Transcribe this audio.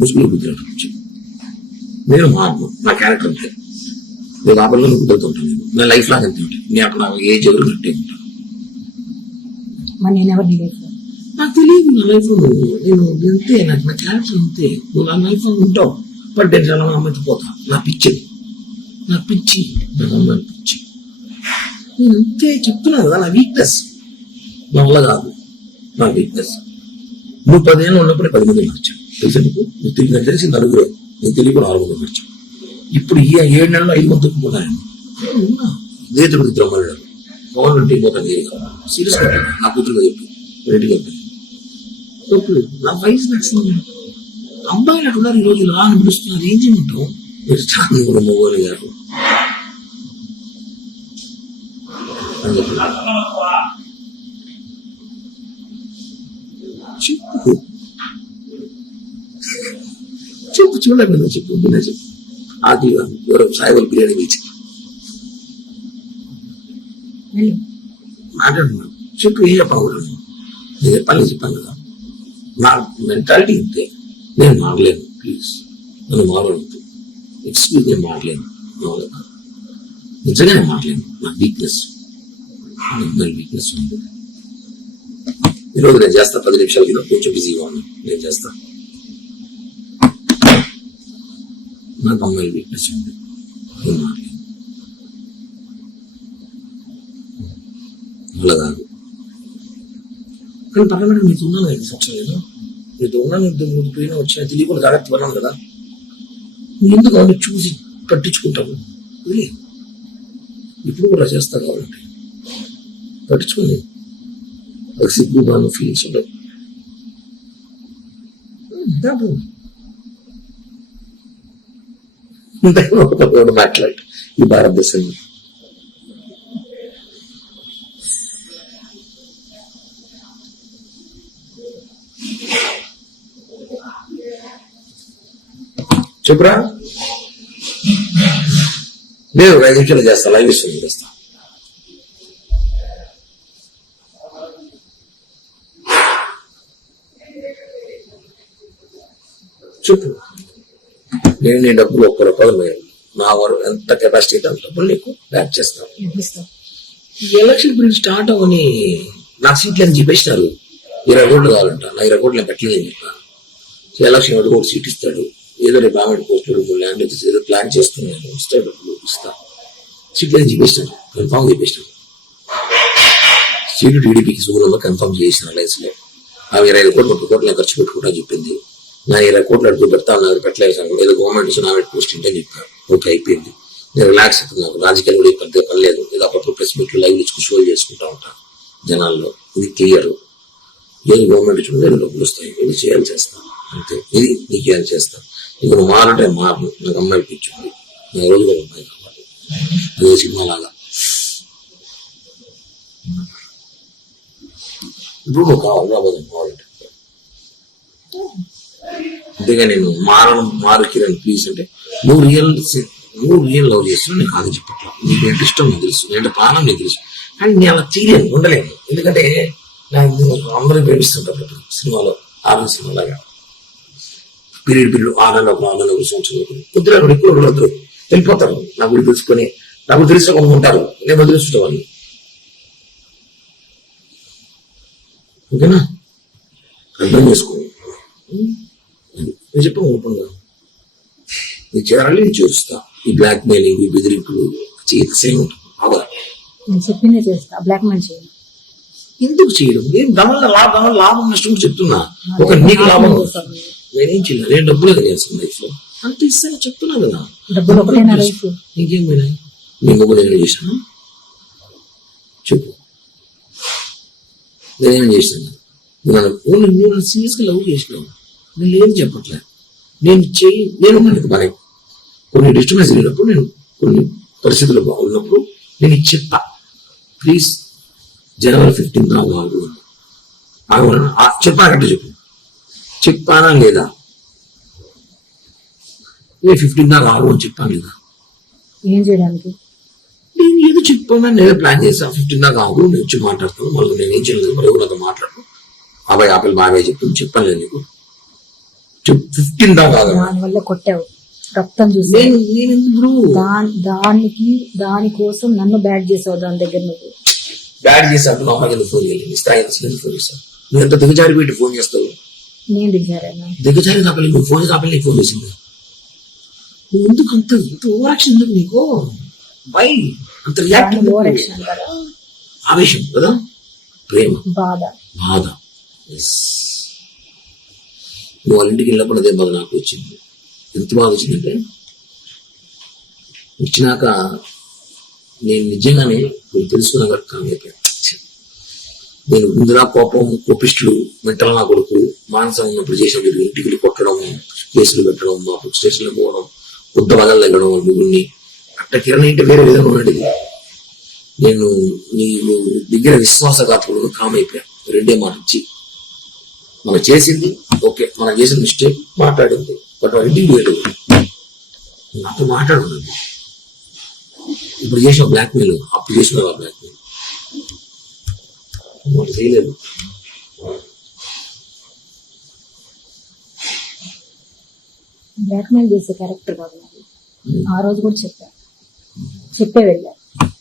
ముసుగులు గుద్దినట్టు నేను నా క్యారెక్టర్ అంతే. నేను లాభంలో కుదురుతుంటాను. నేను లైఫ్ లాగా అంతే ఉంటాను. నేను అక్కడ నాకు ఏ జరుగులు కట్టే ఉంటాను. నాకు తెలియదు నా లైఫ్ నేను అంతే. నాకు నా క్యారెక్టర్ అంతే. నువ్వు నా లైఫ్ ఉంటావు. బట్ నేను చాలా అమ్మాయితో పోతా. నా పిచ్చి నా అమ్మాయి పిచ్చి. నేను అంతే చెప్తున్నాను కదా. నా వీక్నెస్ నా వల్ల కాదు. నా వీక్నెస్. నువ్వు 10 ఏళ్ళు ఉన్నప్పుడే 10 మంది నచ్చావు తెలుసా నీకు. నువ్వు తిరిగి నాకు తెలిసి 9 నీకు తెలియక 4 మంది నచ్చావు. ఇప్పుడు ఈ 7 నెలల్లో 5 మంది తొక్కుపోతాను. ఇదే తిరుగుతు అమ్మాయి గవర్నమెంట్ పోతాను. సీరియస్ నా కూతురుగా చెప్పి రెడ్డిగా చెప్పి నా వయసు నచ్చింది. అబ్బాయిలు అట్టున్నారు ఈ రోజు లా అనిపిస్తున్నారు. ఏం చేయమంటావు? మీరు చాలా కూడా మొగోలు గారు అని చెప్పినాడు. చెప్పు చూడండి చెప్పు చెప్పు. ఆకలి ఎవరో సాయిబాబు బిర్యానీ వేసి మాట్లాడుతున్నాను. చెప్పు ఏం చెప్పకూడదు. నేను చెప్పాను కదా. నా మెంటాలిటీ ఇంతే. నేను మారలేను. ప్లీజ్ నన్ను మారవద్దు. ఎక్స్క్యూజ్ నేను మారలేను. నిజంగానే మారలేను. నా వీక్నెస్ ఉంది. ఈరోజు నేను చేస్తా. 10 నిమిషాల కింద కొంచెం బిజీగా ఉన్నాను. నేను చేస్తా. నాకు అమ్మాయిల వీక్నెస్ ఉంది. నేను మారలేను. అలా కాదు. కానీ పర్వాలేదు. మీతో ఉన్నాను 5 సంవత్సరాలు. లేదు మీతో ఉన్నాను. పోయినా వచ్చినా తెలియకుండా జాగ్రత్త పడినాను కదా. నువ్వు ఎందుకు అవన్నీ చూసి పట్టించుకుంటావు? ఇప్పుడు కూడా చేస్తా కావాలంటే పట్టించుకోండి. ఒక సిగ్గు బాగా ఫీలింగ్స్ ఉండవు. మాట్లాడు ఈ భారతదేశంలో. చెప్పురా. లేదు 5 నిమిషాలు చేస్తా. లైవ్ ఇస్తుంది చేస్తా. చెప్పు. నేను నీ డబ్బులు 1 రూపాయలు మేలు. నా వారు ఎంత కెపాసిటీ అయితే అంత డబ్బులు నీకు బ్యాక్ చేస్తాను. ఈ ఎలక్షన్ గురించి స్టార్ట్ అవ్వని నాకు సీట్లు అని చెప్పేసినారు. 20 కోట్లు కావాలంట. నా 20 కోట్లు నేను పెట్టలేదని చెప్పాను. ఎలక్షన్ ఒకటి కూడా సీట్ ఇస్తాడు. ఏదో రేపు గవర్నమెంట్ పోస్టులు ల్యాండ్ వచ్చేసి ఏదో ప్లాన్ చేస్తున్నాను. ఇస్తాడు డబ్బులు ఇస్తా. సీట్లు అని చెప్పేసినాడు. కన్ఫామ్ చెప్పేసినాడు. సీటు టీడీపీకి సుగుణంలో కన్ఫామ్ చేసిన లైన్స్లో. ఆమె 25 కోట్లు 30 కోట్లు ఖర్చు పెట్టుకుంటా చెప్పింది. నా 20 కోట్లు అడుగు పెడతా నాకు పెట్టలేదు. ఏదో గవర్నమెంట్ గవర్నమెంట్ పోస్ట్ ఉంటే చెప్పాను. ఓకే అయిపోయింది. నేను రిలాక్స్ అవుతుంది. నాకు రాజకీయాలు కూడా పెద్ద పని లేదు. ఏదో అప్పుడు ప్రెస్ మీట్లు లైవ్ ఇచ్చుకు షోలు చేసుకుంటా ఉంటాను జనాల్లో. ఇది క్లియర్. ఏదో గవర్నమెంట్ ఇచ్చిన ఏదో డబ్బులు వస్తాయి. ఇది చేయాలి చేస్తాను అంతే. ఇది నీకు చేయాలి చేస్తాను. ఇంక నువ్వు మారంటే మారు. నాకు అమ్మాయి పిచ్చింది. నా రోజు కూడా అమ్మాయి కావాలి. అదే సినిమా లాగా. ఇప్పుడు నువ్వు కావాలి రాబోదు కావాలంటే. అంతేగా నేను మారు కిరణ్ ప్లీజ్ అంటే నువ్వు రియల్ లవ్ చేస్తున్నావు. నేను కాదు చెప్పట్లా. నీకు ఎంత ఇష్టం నాకు తెలుసు. ఏంటంటే ప్రాణం నీకు తెలుసు. కానీ నేను అలా చేయలేను, ఉండలేను. ఎందుకంటే నాకు అందరూ ప్రేమిస్తుంటారు సినిమాలో. ఆర్మీ సినిమా లాగా పీరియడ్ 6 నెలలకు సంవత్సరం కొద్దిగా ఎక్కువ వద్దు వెళ్ళిపోతారు. నా గురించి తెలుసుకొని నాకు తెలిసిన కొంత ఉంటారు. నేను వదిలిస్తుంటే వాళ్ళు. ఓకేనా? అర్థం చేసుకోండి. నేను చెప్పాను ఓపెన్గా. నీకు చేయాలి నేను చూస్తా. ఈ బ్లాక్ మెయిలింగ్, ఈ బెదిరింపులు సేమ్ ఉంటుంది. బాగా ఎందుకు చేయడం? నేను దానివల్ల లాభం నష్టం చెప్తున్నా. ఒక నీకు లాభం నేనేం చేయలేదు. నేను డబ్బులు కదా చేస్తాను లైఫ్ లో. అంత ఇస్తాను చెప్తున్నా కదా. ఇంకేం పోయినా నీ మొగ్గు నేను చేశాను చెప్పు. నేనేం చేశాను? నువ్వు సీరియస్ గా లవ్ చేసినావు. నేను ఏం చెప్పట్లేదు. నేను మనకి బాగా కొన్ని డిస్టర్బెన్స్ జరిగినప్పుడు, నేను కొన్ని పరిస్థితులు బాగున్నప్పుడు నేను చెప్పా ప్లీజ్ January 15 ఆగు చెప్పానంటే చెప్పు. చెప్పానా లేదా? నేను 15 దాకా ఆగు అని చెప్పాను లేదా? ఏం చేయడానికి? నేను ఏదో చెప్పాను. నేను ప్లాన్ చేసా. 15 దాకా ఆగు, నేను వచ్చి మాట్లాడతాను. మళ్ళీ నేను ఏం చేయలేదు. మరి ఎవరు నాతో మాట్లాడు. 50 బాగా చెప్పాను. చెప్పాను లేదు నీకు. 15 దాకా కాదు. దాని వల్ల కొట్టావు, రక్తం చూసి నేను బ్రో దానికోసం నన్ను బ్యాడ్ చేసావు. దాని దగ్గర నువ్వు బ్యాడ్ చేశాడు. మా అమ్మకి ఎందుకు ఫోన్ చేయలేదు, స్థాయి అసలు ఫోన్ చేశాను. నువ్వు ఎంత దిగజారి పెట్టి ఫోన్ చేస్తావు. నేను దిగారేనా? దిగజారి కాపలి నువ్వు ఫోన్ కాపలి నీకు ఫోన్ చేసింది. నువ్వు ఎందుకు అంత ఓవరాక్షన్ ఎందుకు నీకు? బై అంత రియాక్ట్ ఓవరాక్షన్ అంటారా? ఆవేశం కదా, ప్రేమ, బాధ. Yes. నువ్వు వాళ్ళ ఇంటికి వెళ్ళినప్పుడు అదే బాధ నాకు వచ్చింది. ఎంత బాధ వచ్చిందంటే, వచ్చినాక నేను నిజంగానే నేను తెలుసుకున్నా కామైపోయాను. నేను ముందులా కోపిస్టులు మెంటల్ నా కొడుకు మానసం ఉన్నప్పుడు చేసిన ఇంటికి వెళ్ళి కొట్టడం, కేసులు పెట్టడం, మా స్టేషన్లో పోవడం, కొత్త వదలు తగ్గడం ముగ్గురిని అట్ట కిరణ్ ఇంటి వేరే విధంగా ఉన్నది. నేను నీ దగ్గర విశ్వాసఘాతకుడు కామైపోయాను. రెండే మాట ఇచ్చి మనం చేసింది ఓకే, మనం చేసిన మిస్టేక్ మాట్లాడింది, బట్ వాళ్ళ ఇంటికి వేరు నాతో మాట్లాడున్నాను. ఇప్పుడు చేసిన బ్లాక్మెయిల్, అప్పుడు చేసిన బ్లాక్మెయిల్ చేయలేదు. బ్లాక్మెయిల్ చేసే క్యారెక్టర్ కాదు నాది. ఆ రోజు కూడా చెప్పే వెళ్ళా.